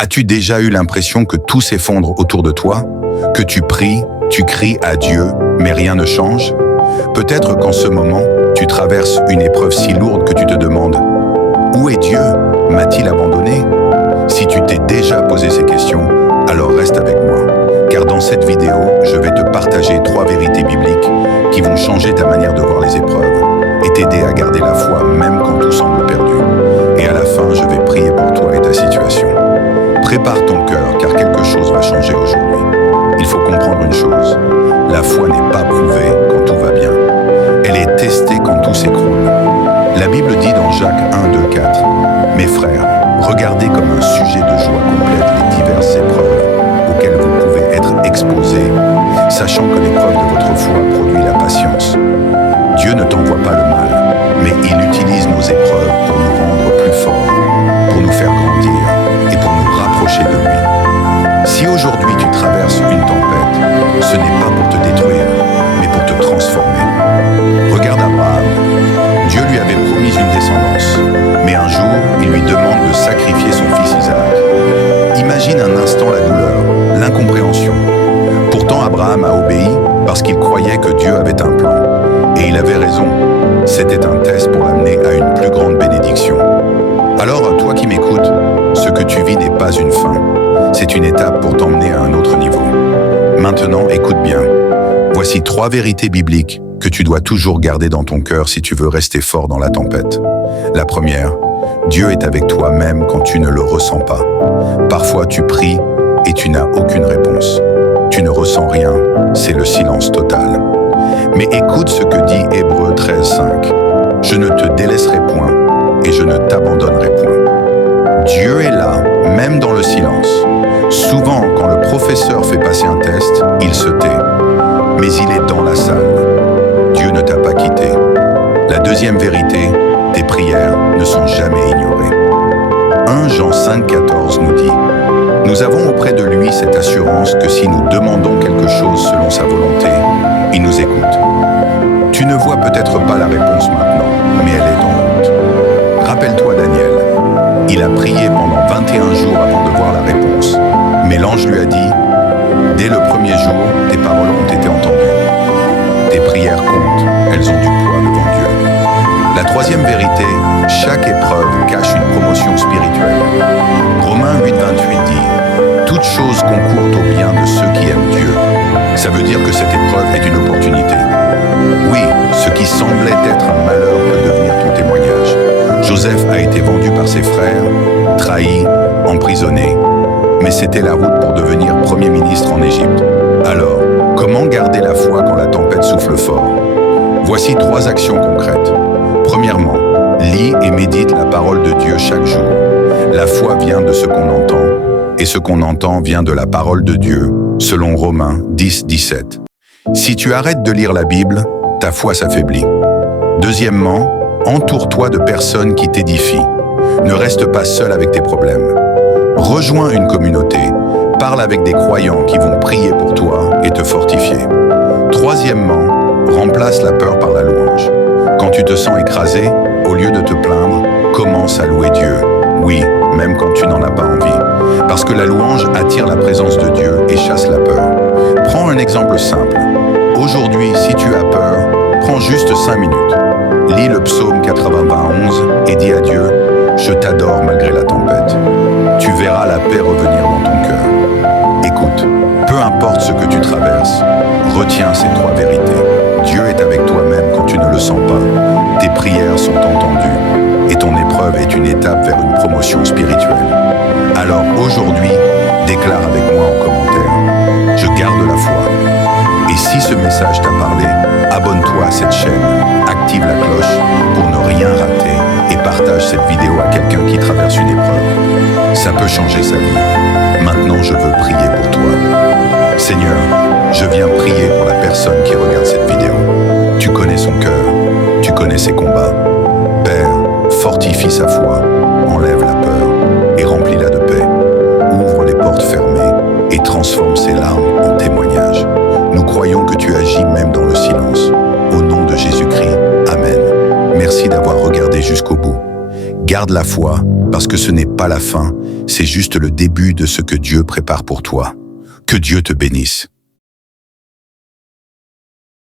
As-tu déjà eu l'impression que tout s'effondre autour de toi? Que tu pries, tu cries à Dieu, mais rien ne change? Peut-être qu'en ce moment, tu traverses une épreuve si lourde que tu te demandes « Où est Dieu? M'a-t-il abandonné ?» Si tu t'es déjà posé ces questions, alors reste avec moi. Car dans cette vidéo, je vais te partager 3 vérités bibliques qui vont changer ta manière de voir les épreuves et t'aider à garder la foi même quand tout semble perdu. Et à la fin, je vais prier pour toi et ta situation. Prépare ton cœur car quelque chose va changer aujourd'hui. Il faut comprendre une chose, la foi n'est pas prouvée quand tout va bien. Elle est testée quand tout s'écroule. La Bible dit dans Jacques 1, 2, 4, « Mes frères, regardez comme un sujet de joie complète les diverses épreuves auxquelles vous pouvez être exposés, sachant que l'épreuve de votre foi produit la patience. Dieu ne t'envoie pas le mal, mais il utilise nos épreuves pour nous rendre plus forts, pour nous faire grandir et pour nous rapprocher de lui. Si aujourd'hui tu traverses une tempête, ce n'est pas pour te détruire, mais pour te transformer. Regarde Abraham. Dieu lui avait promis une descendance, mais un jour, il lui demande de sacrifier son fils Isaac. Imagine un instant la douleur, l'incompréhension. Pourtant, Abraham a obéi parce qu'il croyait que Dieu avait un plan. Et il avait raison. C'était un test pour l'amener à une plus grande bénédiction. Alors, toi qui m'écoutes, ce que tu vis n'est pas une fin. C'est une étape pour t'emmener à un autre niveau. Maintenant, écoute bien. Voici 3 vérités bibliques que tu dois toujours garder dans ton cœur si tu veux rester fort dans la tempête. La première, Dieu est avec toi même quand tu ne le ressens pas. Parfois tu pries et tu n'as aucune réponse. Tu ne ressens rien, c'est le silence total. Mais écoute ce que dit Hébreux 13, 5. « Je ne te délaisserai point et je ne t'abandonnerai point. » Dieu est là, même dans le silence. Souvent, quand le professeur fait passer un test, il se tait. Mais il est dans la salle. Dieu ne t'a pas quitté. La deuxième vérité, tes prières ne sont jamais ignorées. 1 Jean 5, 14 nous dit « Nous avons auprès de lui cette assurance que si nous demandons quelque chose selon sa volonté, il nous écoute. » Tu ne vois peut-être pas la réponse maintenant, mais elle est en route. Rappelle-toi Daniel. Il a prié pendant 21 jours avant de voir la réponse. Mais l'ange lui a dit « Dès le premier jour, tes paroles ont été entendues. Tes prières comptent, elles ont du poids devant Dieu. » La troisième vérité, chaque épreuve cache une promotion spirituelle. Romains 8, 28 dit « Toute chose concourt au bien de ceux qui aiment Dieu. » Ça veut dire que cette épreuve est une opportunité. Oui, ce qui semblait être un malheur peut devenir ton témoignage. Joseph a été vendu par ses frères, trahi, emprisonné. Mais c'était la route pour devenir Premier ministre en Égypte. Alors, comment garder la foi quand la tempête souffle fort? Voici 3 actions concrètes. Premièrement, lis et médite la parole de Dieu chaque jour. La foi vient de ce qu'on entend, et ce qu'on entend vient de la parole de Dieu, selon Romains 10, 17. Si tu arrêtes de lire la Bible, ta foi s'affaiblit. Deuxièmement, entoure-toi de personnes qui t'édifient. Ne reste pas seul avec tes problèmes. Rejoins une communauté, parle avec des croyants qui vont prier pour toi et te fortifier. Troisièmement, remplace la peur par la louange. Quand tu te sens écrasé, au lieu de te plaindre, commence à louer Dieu. Oui, même quand tu n'en as pas envie. Parce que la louange attire la présence de Dieu et chasse la peur. Prends un exemple simple. Aujourd'hui, si tu as peur, prends juste 5 minutes. Lis le psaume 80-11 et dis à Dieu « Je t'adore malgré la tempête ». Tu verras la paix revenir dans ton cœur. Écoute, peu importe ce que tu traverses, retiens ces 3 vérités. Dieu est avec toi même quand tu ne le sens pas. Tes prières sont entendues et ton épreuve est une étape vers une promotion spirituelle. Alors aujourd'hui, déclare avec moi en commentaire « Je garde la foi ». Et si ce message t'a parlé, abonne-toi à cette chaîne, active la cloche pour ne rien rater et partage cette vidéo à quelqu'un qui traverse une épreuve. Ça peut changer sa vie. Maintenant, je veux prier pour toi. Seigneur, je viens prier pour la personne qui regarde cette vidéo. Tu connais son cœur, tu connais ses combats. Père, fortifie sa foi, enlève la peur et remplis-la de paix. Ouvre les portes fermées et transforme ses larmes en témoignages. Nous croyons que tu agis même dans le silence. Au nom de Jésus-Christ, Amen. Merci d'avoir regardé jusqu'au bout. Garde la foi, parce que ce n'est pas la fin, c'est juste le début de ce que Dieu prépare pour toi. Que Dieu te bénisse.